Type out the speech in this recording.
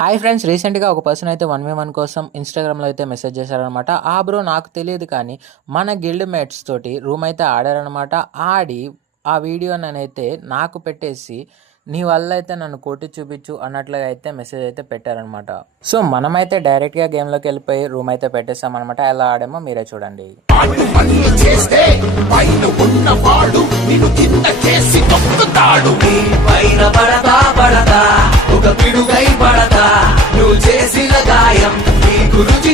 Hi friends, రీసెంట్గా ఒక person అయితే 1v1 కోసం ఇన్స్టాగ్రామ్లో అయితే మెసేజ్ చేశారనమాట. బ్రో నాకు తెలియదు కానీ మన గిల్డ్ మేట్స్ తోటి రూమ్ అయితే ఆడారనమాట. ఆడి ఆ వీడియోనైతే నాకు పెట్టేసి నీ వల్ల అయితే నన్ను కొట్టి చూపించు అన్నట్లుగా అయితే మెసేజ్ అయితే పెట్టారనమాట. సో మనమైతే డైరెక్ట్గా గేమ్లోకి వెళ్ళిపోయి రూమ్ అయితే పెట్టేస్తామన్నమాట. ఎలా ఆడామో మీరే చూడండి. ఒక పిడుగై పడతా నువ్వు చేసిన గాయం నీకు రుచి